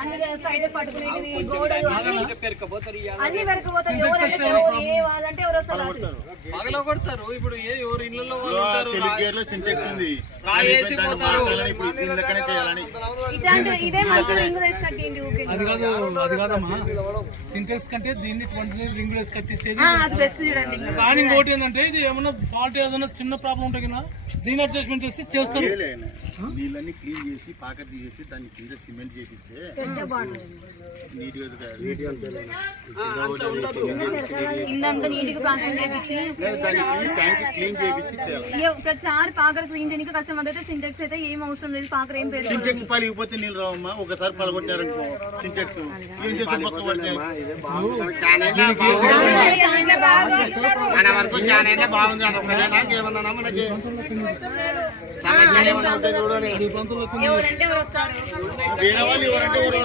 అన్ని సైడ్ పట్టుకునేటివి గోడలు అన్ని అన్ని వెరకపోతారు ఎవరంటే ఎవరు ఏ వాళ్ళంటే ఎవరు వస్తారు రాత్రి. పగల కొడతారు. ఇప్పుడు ఏ ఎవరు ఇళ్ళలో వాళ్ళు ఉంటారు? తెలుగు సింటెక్స్ ఉంది. చేయాలని. అది కాదు అది కాదమ్మా. సింటెక్స్ కంటే దీన్ని ట్వంటీ రింగ్ వేసి కట్టించేది ఆ, అది బెస్ట్ చూడండి. కానీ ఇంకోటి ఏంటంటే ఇది ఏమన్నా ఫాల్ట్ ఏదైనా చిన్న ప్రాబ్లం ఉంటే కన్నా దీని అడ్జస్ట్మెంట్ చేసి చేస్తారు ఏలే, నీళ్ళని క్లీన్ చేసి పాకట్ తీసేసి దాన్ని కింద సిమెంట్ చేసిస్తే ప్రతిసారి పాకర్ క్లీన్ చేయడానికి కష్టం. అయితే సింటెక్స్ అయితే ఏం అవసరం లేదు పాకర్ ఏం పేరు పలిగిపోతే నీళ్ళు రావమ్మా ఒకసారి పలగొట్టారనుకో సింటెక్స్. ఏం చేస్తే పక్క పడితే? మన వరకు చాలా అయితే బాగుంది అని ఒకటేనా ఏమన్నా మనకి? సమస్య ఏమన్నా ఉంటే చూడండి ఎవరంటే ఎవరు వస్తారు? వేరే వాళ్ళు ఎవరంటే ఎవరు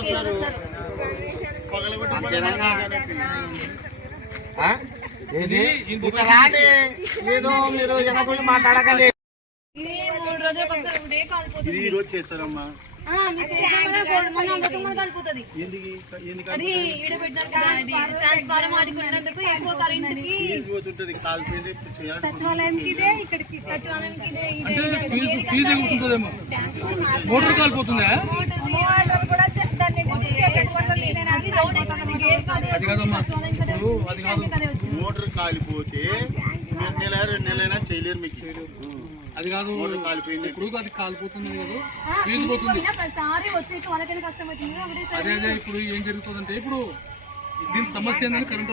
ఏదో? మీరు మాట్లాడకండి. ఈ రోజు చేస్తారమ్మా. మోటార్ కాలిపోతుందా? అది కాదమ్మా. అది కాదు. కాలిపోతే నెల రెండు నెలైనా చేయలేరు మీకు. అది కాదు ఇప్పుడు అది కాలిపోతుంది కదా పోతుంది ఒకటేసారి అదే అదే ఇప్పుడు ఏం జరుగుతుందంటే ఇప్పుడు దీని సమస్య ఏంటంటే కరెంట్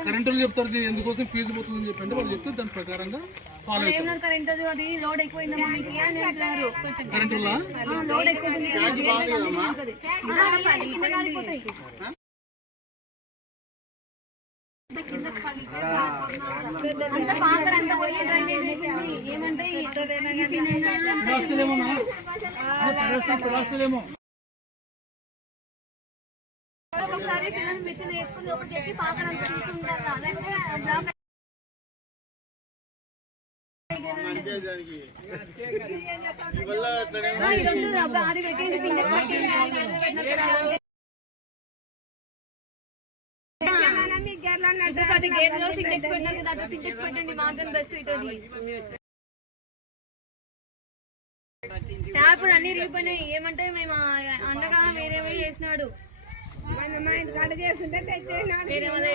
కరెంట్ వాళ్ళు చెప్తారు దీని ఎందుకోసం ఫీజు పోతుందని చెప్పంటే వాళ్ళు చెప్తే దాని ప్రకారంగా ఫాలో అని కరెంట్ వల్ల ఒకసారి పిల్లలు మెచ్చిన వేసుకుని లోపలికి చెప్పి పాకర్ తీసుకుంటారు ఇదొద్దు, అది సింటెక్స్ కదా, అట్లా సింటెక్స్ పెట్టండి మాకు బెస్ట్ అవుతుంది ట్యాప్ అన్ని రిగిపోయినాయి. ఏమంటే మేము అండగా అన్నగా వేరే పోయి చేసినాడు. చేస్తుంటే వాళ్ళ